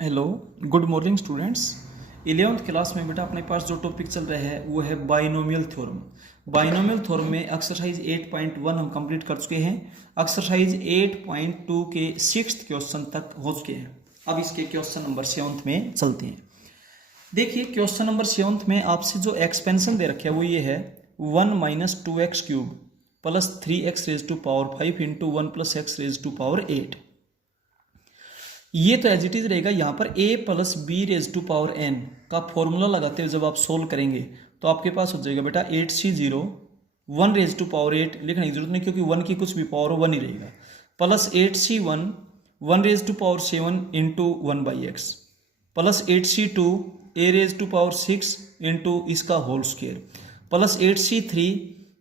Hello, good morning students. 11th class में बेटा अपने पास जो टॉपिक चल रहा है वो है बाइनोमियल थ्योरम। बाइनोमियल थ्योरम में एक्सरसाइज 8.1 हम कंप्लीट कर चुके हैं। एक्सरसाइज 8.2 के 6th क्वेश्चन तक हो चुके हैं। अब इसके क्वेश्चन नंबर 7 में चलते हैं। देखिए क्वेश्चन नंबर 7 में आपसे जो एक्सपेंशन दे रखे है वो ये है 1 minus 2x cube plus 3x raise to power 5 into 1 plus x raise to power 8। ये तो एज इट इज रहेगा। यहाँ पर a plus B raise to power n का फॉर्मूला लगाते हुए जब आप सोल्व करेंगे तो आपके पास हो जाएगा बेटा 8c0 1 रेज टू पावर 8 लिखने की जरूरत नहीं क्योंकि 1 की कुछ भी पावर हो 1 ही रहेगा, plus 8c1 1 raise to power 7 into 1/x plus 8c2 a raise to power 6 into इसका होल स्क्वायर प्लस 8c3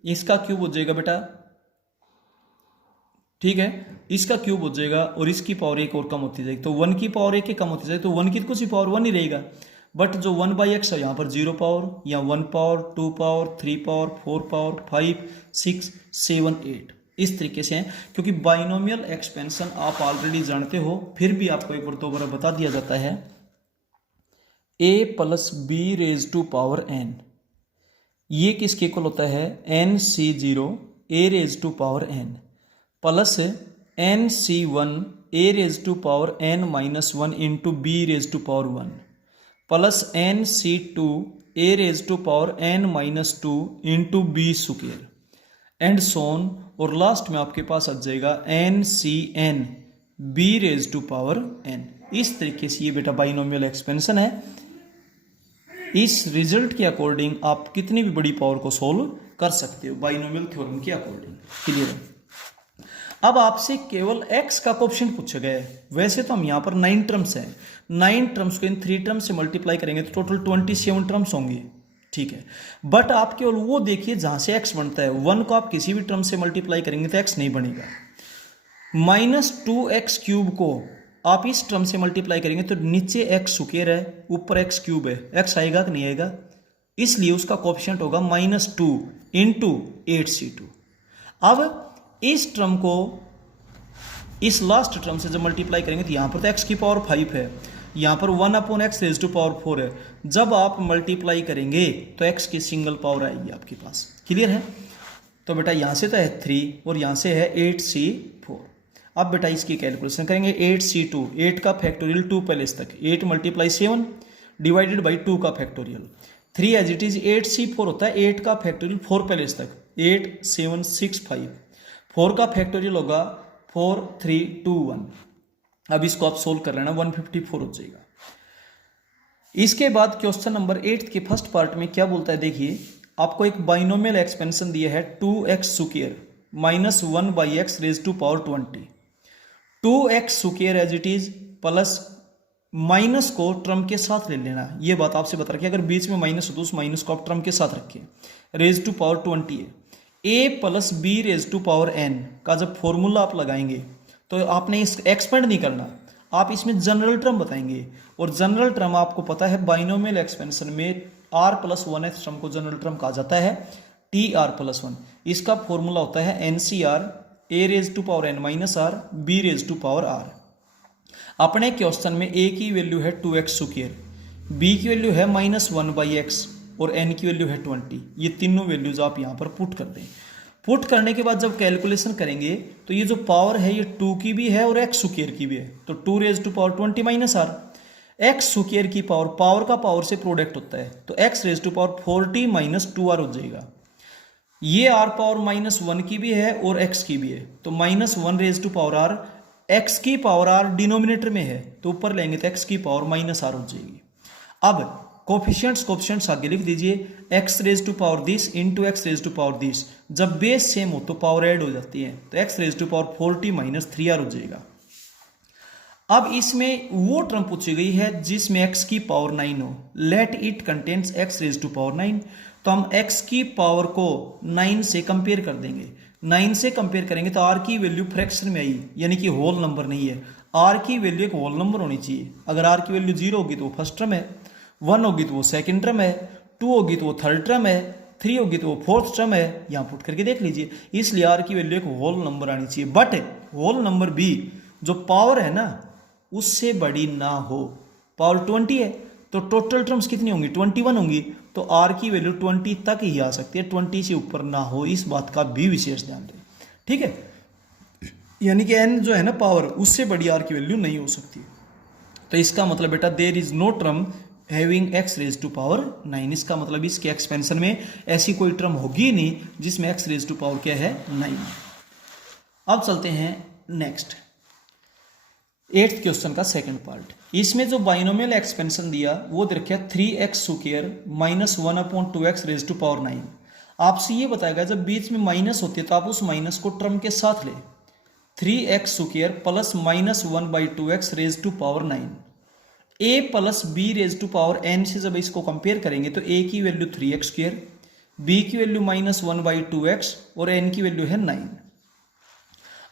इसका क्यूब हो जाएगा बेटा, ठीक है, इसका क्यूब हो जाएगा और इसकी पावर एक और कम होती जाएगी तो 1 की पावर एक कम होती जाएगी तो 1 की कुछ भी पावर 1 ही रहेगा। बट जो 1/x है यहाँ पर 0 पावर या 1 पावर 2 पावर 3 पावर 4 पावर 5 6 7 8 इस तरीके से है। क्योंकि बाइनोमियल एक्सपेंशन आप ऑलरेडी जानते हो, फिर भी आपको एक बार दोबारा बता दिया जाता है। a plus B raise to power n ये किसके इक्वल होता है nc0 a raise to power n plus nc1 a raise to power n minus 1 into B raise to power 1 plus nc2 a raise to power n minus 2 into B square and so on. और last में आपके पास आ जाएगा ncn b raise to power n। इस तरीके से ये बेटा बाइनोमियल एक्सपेंशन है। इस रिजल्ट के अकॉर्डिंग आप कितनी भी बड़ी पावर को सोल्व कर सकते हो बाइनोमियल थ्योरम के अकॉर्डिंग। क्लियर है। अब आपसे केवल x का कोएफिशिएंट पूछा गया है। वैसे तो हम यहाँ पर 9 टर्म्स हैं, 9 टर्म्स को इन 3 टर्म्स से मल्टीप्लाई करेंगे तो टोटल 27 टर्म्स होंगे, ठीक है। बट आप केवल वो देखिए जहां से x बनता है। 1 को आप किसी भी टर्म से मल्टीप्लाई करेंगे तो x नहीं बनेगा। माइनस 2x क्यूब को आप इस टर्म से मल्टीप्लाई करेंगे तो नीचे x स्क्वायर है ऊपर x क्यूब है, x आएगा कि नहीं आएगा, इसलिए उसका कोएफिशिएंट होगा -2 इंटू 8c2। अब इस टर्म को इस लास्ट टर्म से जब मल्टीप्लाई करेंगे तो यहाँ पर तो x की पावर 5 है, यहाँ पर 1/x रेज टू पावर 4 है। जब आप मल्टीप्लाई करेंगे तो x की सिंगल पावर आएगी आपके पास। क्लियर है। तो बेटा यहाँ से तो है 3 और यहाँ से है 8c4। अब बेटा इसकी कैलकुलेशन करेंगे। 8c2 8 का फैक्टोरियल 2 प्लेस तक 8 × 7 डिवाइडेड बाई 2 का factorial 3 as it is 8c4 होता है 8 का फैक्टोरियल 4 प्लेस तक 8 7 6 5 4 का फैक्टोरियल होगा 4 3 2 1। अब इसको आप सोल्व कर लेना 154 हो जाएगा। इसके बाद क्वेश्चन नंबर 8 के फर्स्ट पार्ट में क्या बोलता है, देखिए आपको एक बाइनोमियल एक्सपेंशन दिया है 2x square minus 1/x raise to power 20। 2x square as it is plus minus को टर्म के साथ ले लेना। ये बात आपसे बता रखी है, अगर बीच में माइनस हो तो उस माइनस को आप टर्म के साथ रखिए। रेज टू पावर 20 है। a plus B raise to power n का जब फॉर्मूला आप लगाएंगे तो आपने इस एक्सपेंड नहीं करना, आप इसमें जनरल टर्म बताएंगे। और जनरल टर्म आपको पता है बाइनोमियल एक्सपेंशन में r प्लस 1th टर्म को जनरल टर्म कहा जाता है tr प्लस 1। इसका फॉर्मूला होता है ncr a raise to power n minus r b raise to power r। अपने क्वेश्चन में a की वैल्यू है 2x स्क्वायर, b की वैल्यू है -1/x और n की वैल्यू है 20। ये तीनों वैल्यूज आप यहाँ पर पुट कर दें। पुट करने के बाद जब कैलकुलेशन करेंगे तो ये जो पावर है ये 2 की भी है और x स्क्वायर की भी है तो 2 raise to power 20 minus r। x square की पावर पावर का पावर से प्रोडक्ट होता है तो x raise to power 40 minus 2r हो जाएगा। ये r पावर -1 की भी है और x की भी है तो -1 raise to power r, x की पावर r डिनोमिनेटर में है तो ऊपर लेंगे तो x की पावर -r हो जाएगी। अब कोफिशिएंट्स आगे लिख दीजिए x raise to power this into x raise to power this. जब बेस सेम हो तो पावर ऐड हो जाती है तो x raise to power 40 minus 3r हो जाएगा। अब इसमें वो टर्म पूछी गई है जिसमें x की पावर 9 हो। Let it contains x raise to power 9। तो हम x की पावर को 9 से कंपेयर कर देंगे। 9 से कंपेयर करेंगे तो r की वैल्यू फ्रैक्शन में आई यानी कि होल नंबर नहीं है। r की वैल्यू एक होल नंबर होनी चाहिए। अगर r की वैल्यू 0 होगी तो वो फर्स्ट टर्म है, 1 होगी तो वो सेकंड टर्म है, 2 होगी तो वो थर्ड टर्म है, 3 होगी तो वो फोर्थ टर्म है। यहाँ पुट करके देख लीजिए। इसलिए r की वैल्यू एक होल नंबर आनी चाहिए। बट होल नंबर भी जो पावर है ना उससे बड़ी ना हो। पावर 20 है, तो टोटल टर्म्स कितनी होंगी 21 होंगी, तो आर की वैल्यू 20 तक ही आ सकती है, 20 से ऊपर ना हो, इस बात का भी विशेष ध्यान दें। ठीक है, यानी कि एन जो है ना पावर, उससे बड़ी आर की वैल्यू नहीं हो सकती। तो इसका मतलब बेटा there is no term having x raise to power 9, इसका मतलब इसके एक्सपेंशन में ऐसी कोई टर्म होगी नहीं जिसमें एक्स रेज टू पावर क्या है 9। अब चलते हैं नेक्स्ट 8th क्वेश्चन का सेकंड पार्ट। इसमें जो बाइनोमियल एक्सपेंशन दिया वो दे रखा 3x square minus 1/2x raise to power 9। आपसे ये बताएगा जब बीच में माइनस होती है तो आप उस माइनस को टर्म के साथ ले, 3x square plus minus 1/2x raise to power 9, a plus b raise to power n से जब इसको कंपेयर करेंगे तो a की वैल्यू 3x स्क्वायर, b की वैल्यू माइनस 1/2x और n की वैल्यू है 9।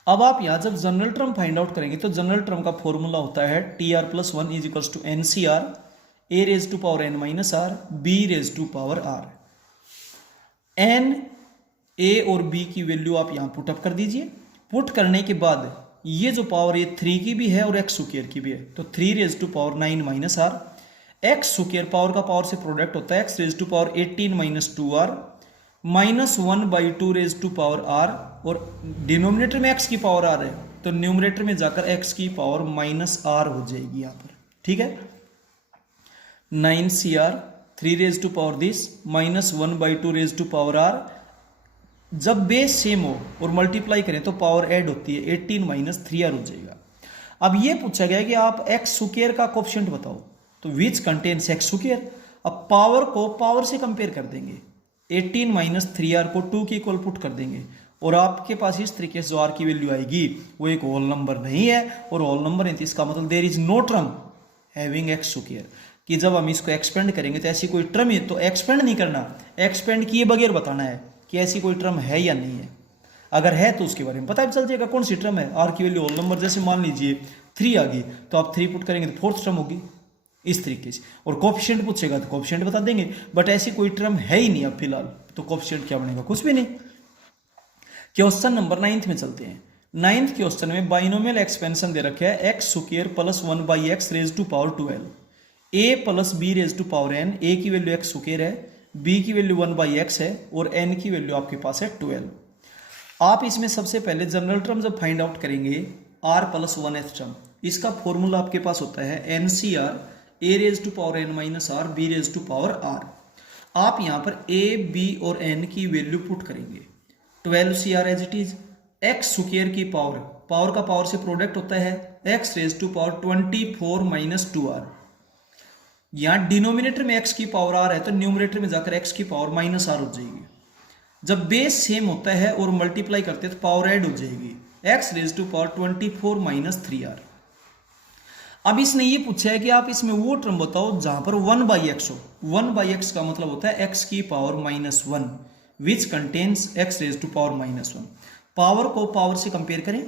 अब आप यहां जब जनरल टर्म फाइंड आउट करेंगे तो जनरल टर्म का फॉर्मूला होता है tr+1 is equals to NCR, a raise to power n minus r, b raise to power r। n, a और b की वैल्यू आप यहां पुट अप कर दीजिए। पुट करने के बाद ये जो पावर ये 3 की भी है और x स्क्वायर की भी है, तो 3 raise to power 9 minus r, x square power का पावर से प्रोडक्ट होता है x raise to power 18 minus 2r minus 1/2 raise to power r, और डिनोमिनेटर में x की पावर r है तो न्यूमरेटर में जाकर x की पावर माइनस r हो जाएगी यहां पर। ठीक है, 9cr 3 raise to power this minus 1/2 raise to power r। जब बेस सेम हो और मल्टीप्लाई करें तो पावर ऐड होती है, 18 माइनस 3r हो जाएगा। अब ये पूछा गया कि आप x स्क्वायर का कोफिशिएंट बताओ, तो विच कंटेन्स x स्क्वायर। अब पावर को पावर से कंपेयर कर देंगे, 18 माइनस 3r को 2 की इक्वल पुट कर देंगे और आपके पास इस तरीके से जो r की वैल्यू आएगी वो एक होल नंबर नहीं है, और होल नंबर है तो इसका मतलब there is no term having x square, कि जब हम इसको एक्सपेंड करेंगे तो ऐसी कोई टर्म है, तो एक्सपेंड नहीं करना, एक्सपेंड किए बगैर बताना है कि ऐसी कोई टर्म है या नहीं है। अगर है तो उसके बारे में पता चल जाएगा कौन सी टर्म है। आर की वैल्यू होल नंबर जैसे मान लीजिए 3 आ गई तो आप 3 पुट करेंगे तो फोर्थ टर्म होगी इस तरीके से, और कोफिशिएंट पूछेगा तो कोफिशिएंट बता देंगे, बट ऐसी कोई टर्म है ही नहीं अब फिलहाल, तो कोफिशिएंट क्या बनेगा, कुछ भी नहीं। क्वेश्चन नंबर 9th में चलते हैं। 9th क्वेश्चन में बाइनोमियल एक्सपेंशन दे रखा है x square plus 1/x raise to power 12, a plus b raise to power n, a की वैल्यू x स्क्वायर है, b की वैल्यू 1/x है और n की वैल्यू आपके पास है 12। आप इसमें सबसे पहले जनरल टर्म जब फाइंड आउट करेंगे r प्लस 1th टर्म, इसका फॉर्मूला आपके पास होता है NCR, a raise to power n minus r, b raise to power r। आप यहां पर a, b और n की वैल्यू पुट करेंगे, 12cr as it is, x square की पावर, पावर का पावर से प्रोडक्ट होता है x raise to power 24 minus 2r। यहां डिनोमिनेटर में x की पावर r है तो न्यूमरेटर में जाकर x की पावर माइनस r हो जाएगी। जब बेस सेम होता है और मल्टीप्लाई करते हैं तो पावर ऐड हो जाएगी, x raise to power 24 minus 3r। अब इसने ये पूछा है कि आप इसमें वो टर्म बताओ जहां पर 1/x हो। 1/x का मतलब होता है x की power -1 which contains x raise to power -1। Power को पावर से कंपेयर करें,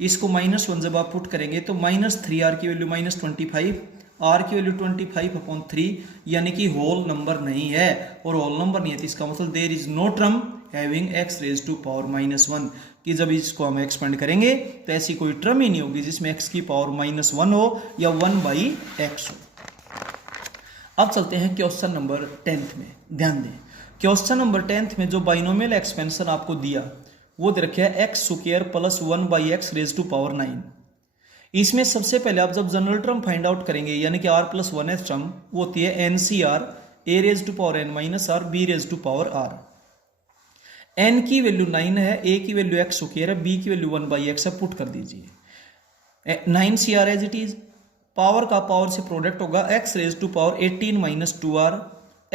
इसको -1 जब आप पुट करेंगे तो -3r की वैल्यू -25, r की वैल्यू 25/3, यानी कि होल नंबर नहीं है, और होल नंबर नहीं है तो इसका मतलब there is no term having x raise to power -1, कि जब इसको हम एक्सपेंड करेंगे तो ऐसी कोई टर्म ही नहीं होगी जिसमें x की पावर -1 हो या 1/x हो। अब चलते हैं क्वेश्चन नंबर 10th में। ध्यान दें, क्वेश्चन नंबर 10th में जो बाइनोमियल एक्सपेंशन आपको दिया वो दे रखा है x square plus 1/x raise to power 9। इसमें सबसे पहले आप जब जनरल टर्म फाइंड आउट करेंगे, यानी कि r प्लस 1th टर्म वो होती है NCR, a raise to power n minus r, b raise to power r। n की वैल्यू 9 है, a की वैल्यू x स्क्वायर है, b की वैल्यू 1/x है, पुट कर दीजिए। 9cr as it is, power का पावर से प्रोडक्ट होगा x raise to power 18 minus 2r,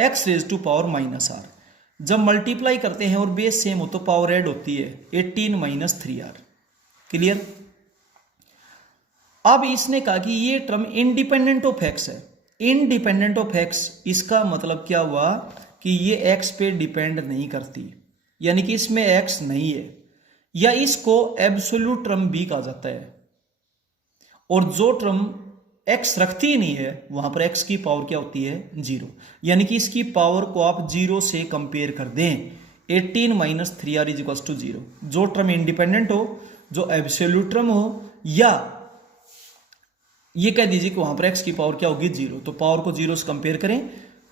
x raise to power minus r। जब मल्टीप्लाई करते हैं और बेस सेम हो तो पावर ऐड होती है, 18 माइनस 3r। क्लियर। अब इसने कहा कि ये टर्म इंडिपेंडेंट ऑफ x है। इंडिपेंडेंट ऑफ x, इसका मतलब क्या हुआ कि ये x पे डिपेंड नहीं करती, यानी कि इसमें x नहीं है, या इसको एब्सोल्यूट टर्म भी कहा जाता है। और जो टर्म x रखती ही नहीं है वहां पर x की पावर क्या होती है 0, यानी कि इसकी पावर को आप 0 से कंपेयर कर दें, 18 minus 3r is equal to 0। जो टर्म इंडिपेंडेंट हो, जो एब्सोल्यूट टर्म हो, या ये कह दीजिए कि वहां पर x की पावर क्या होगी 0, तो पावर को 0 से कंपेयर करें,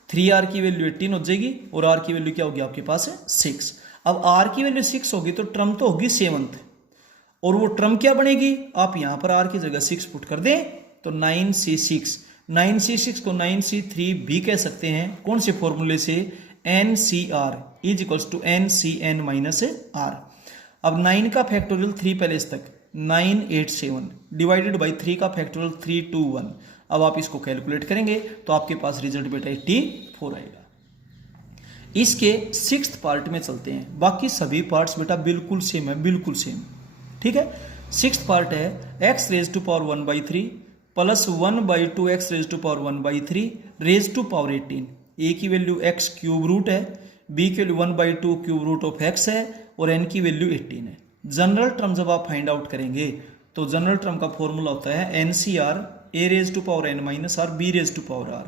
3r की वैल्यू 18 हो जाएगी और r की वैल्यू क्या होगी आपके पास है 6। अब r की वैल्यू 6 होगी तो टर्म तो होगी 7th, और वो टर्म क्या बनेगी, आप यहां पर r की जगह 6 पुट कर दें तो 9c6, 9c6 को 9c3 भी कह सकते हैं, कौन से फॉर्मूले से, NCR is equals to NCN minus R। अब 9 का फैक्टोरियल 3 पहले इस तक 987 डिवाइडेड बाई 3 का फैक्टोरियल 321। अब आप इसको कैलकुलेट करेंगे तो आपके पास रिजल्ट बेटा 84 आएगा। इसके 6th पार्ट में चलते हैं, बाकी सभी पार्ट्स बेटा बिल्कुल सेम है, बिल्कुल सेम, ठीक है। 6th पार्ट है x raise to power 1/3 plus 1/2 x raise to power 1/3 raise to power 18। a की वैल्यू x क्यूब रूट है, b की value 1/2 cube root of x है और n की वैल्यू 18 है। जनरल टर्म जब आप फाइंड आउट करेंगे तो जनरल टर्म का फॉर्मूला होता है NCR a raise to power n minus r b raise to power r।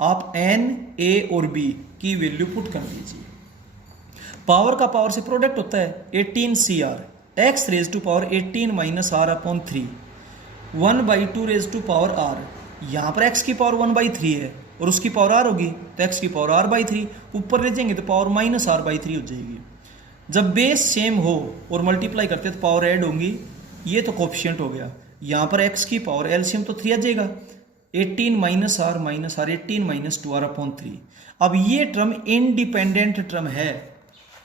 आप n, a और b की वैल्यू पुट कर दीजिए। पावर का पावर से प्रोडक्ट होता है 18CR x raise to power 18 minus r upon 3 1/2 raise to power r। यहाँ पर x की पावर 1/3 है और उसकी पावर r होगी तो x की पावर r/3, ऊपर ले जाएंगे तो पावर माइनस r/3 हो जाएगी। जब बेस सेम हो और मल्टीप्लाई करते तो पावर ऐड होंगी, ये तो कोफिशिएंट हो गया। यहाँ पर x की पावर एलसीएम तो 3 आ जाएगा, 18 minus r 18 minus 2r upon 3। अब ये टर्म इंडिपेंडेंट टर्म है,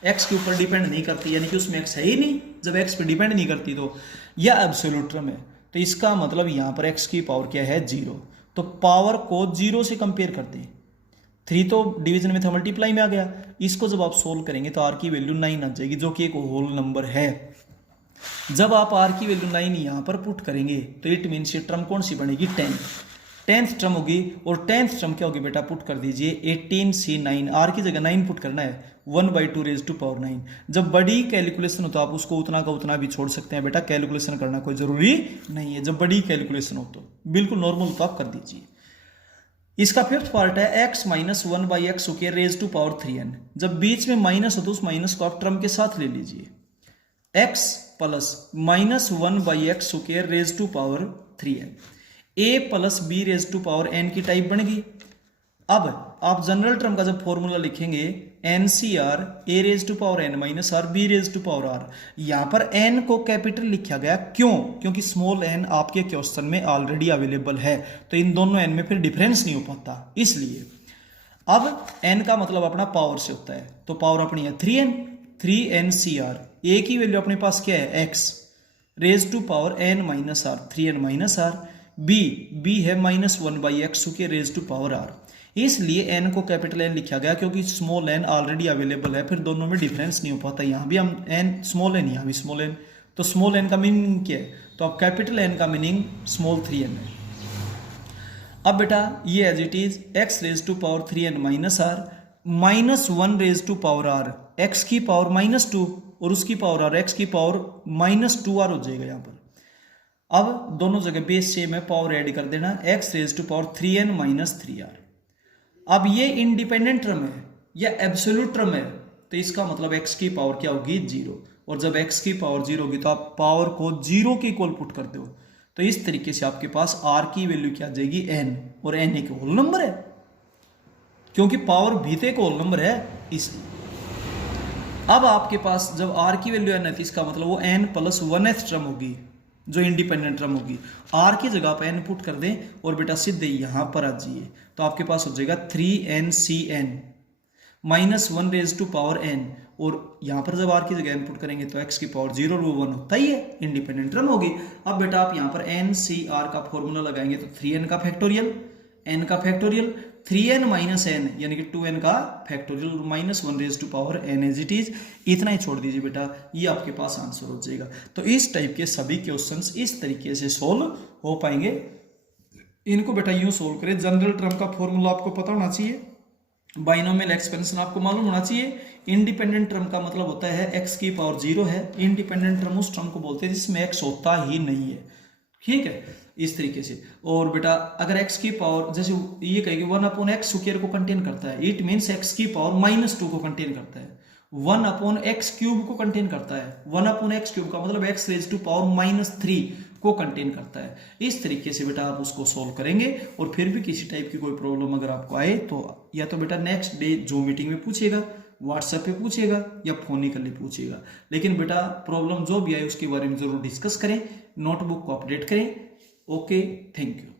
x के ऊपर डिपेंड नहीं करती, यानी कि उसमें x है ही नहीं। जब x पे डिपेंड नहीं करती तो यह एब्सोल्यूट टर्म है, तो इसका मतलब यहाँ पर x की पावर क्या है 0। तो पावर को 0 से कंपेयर करते हैं, 3 तो डिवीजन में था, मल्टीप्लाई में आ गया। इसको जब आप सोल्व करेंगे तो r की वैल्यू 9 आ जाएगी, जो कि एक होल नंबर है। जब आप r की वैल्यू 9 यहां पर पुट करेंगे तो इट मीन्स ये टर्म कौन सी बनेगी 10th टर्म होगी। और 10th टर्म क्या होगी बेटा, पुट कर दीजिए 18c9, r की जगह 9 पुट करना है, 1/2 रेज टू पावर 9। जब बड़ी कैलकुलेशन हो तो आप उसको उतना का उतना भी छोड़ सकते हैं बेटा, कैलकुलेशन करना कोई जरूरी नहीं है। जब बड़ी कैलकुलेशन हो तो बिल्कुल नॉर्मल तो आप कर दीजिए। इसका 5th पार्ट है x minus 1/x square raise to power 3n। जब बीच में माइनस हो तो उस माइनस को आप टर्म के साथ ले लीजिए, x plus minus 1/x square raise to power 3n। a plus b raise to power n की टाइप बन गई। अब आप जनरल टर्म का जब फॉर्मूला लिखेंगे NCR a raise to power n minus r b raise to power r, यहां पर n को कैपिटल लिखा गया, क्यों, क्योंकि स्मॉल n आपके क्वेश्चन में ऑलरेडी अवेलेबल है, तो इन दोनों n में फिर डिफरेंस नहीं हो पाता, इसलिए। अब n का मतलब अपना पावर से होता है, तो पावर अपनी है 3NCR, a की वैल्यू अपने पास क्या है x raise to power n minus r 3n minus r, b है माइनस 1/x के रेज टू पावर r। इसलिए n को कैपिटल N लिखा गया क्योंकि स्मॉल n ऑलरेडी अवेलेबल है, फिर दोनों में डिफरेंस नहीं हो पाता। यहाँ भी हम n स्मॉल n, यहाँ भी स्मॉल n, तो स्मॉल n का मीनिंग क्या है, तो अब कैपिटल N का मीनिंग स्मॉल 3n है। अब बेटा ये as it is x raise to power 3n minus r minus 1 raise to power r, x की पावर -2 और उसकी पावर r, x की पावर -2r हो जाएगा यहाँ पर। अब दोनों जगह बेस सेम है, पावर ऐड कर देना, x raise to power 3n minus 3r। अब ये इंडिपेंडेंट टर्म है या एब्सोल्यूट टर्म है, तो इसका मतलब x की पावर क्या होगी 0, और जब x की पावर 0 होगी तो आप पावर को 0 के इक्वल पुट कर दो, तो इस तरीके से आपके पास r की वैल्यू क्या आ जाएगी n, और n एक होल नंबर है क्योंकि पावर भी तो एक होल नंबर है, इसलिए। अब आपके पास जब r की वैल्यू n है तो इसका मतलब वो n प्लस 1th टर्म होगी जो इंडिपेंडेंट टर्म होगी। r की जगह पर n पुट कर दें और बेटा सीधे यहां पर आ जाइए, तो आपके पास हो जाएगा 3NCN minus 1 raise to power n, और यहां पर जब r की जगह n पुट करेंगे तो x की पावर 0 और 1 होता ही है, इंडिपेंडेंट टर्म होगी। अब बेटा आप यहां पर NCR का फॉर्मूला लगाएंगे तो 3n का फैक्टोरियल, n का फैक्टोरियल, 3n माइनस n यानी कि 2n का factorial, minus 1 raise to power n as it is. इतना ही छोड़ दीजिए बेटा, ये आपके पास आंसर हो जाएगा। तो इस टाइप के सभी क्वेश्चंस इस तरीके से सोल्व हो पाएंगे। इनको बेटा यूं सोल्व करें, जनरल टर्म का फॉर्मूला आपको पता होना चाहिए, बाइनोमियल एक्सपेंशन आपको मालूम होना चाहिए। इंडिपेंडेंट टर्म का मतलब होता है x की पावर 0 है, इंडिपेंडेंट टर्म उस टर्म को बोलते हैं जिसमें x होता ही नहीं है, ठीक है, इस तरीके से। और बेटा अगर x की पावर, जैसे ये कहेगी 1/x स्क्वायर को कंटेन करता है, इट मीन्स x की पावर -2 को कंटेन करता है, 1/x क्यूब को कंटेन करता है, 1/x क्यूब का मतलब x रेज टू पावर -3 को कंटेन करता है। इस तरीके से बेटा आप उसको सॉल्व करेंगे और फिर भी किसी टाइप की कोई प्रॉब्लम अगर आपको आए तो या तो बेटा नेक्स्ट डे जो मीटिंग में पूछेगा, व्हाट्सएप पे पूछेगा या फोनिकली पूछेगा, लेकिन बेटा प्रॉब्लम जो भी आए उसके बारे में जरूर डिस्कस करें, नोटबुक को अपडेट करें। Okay, thank you.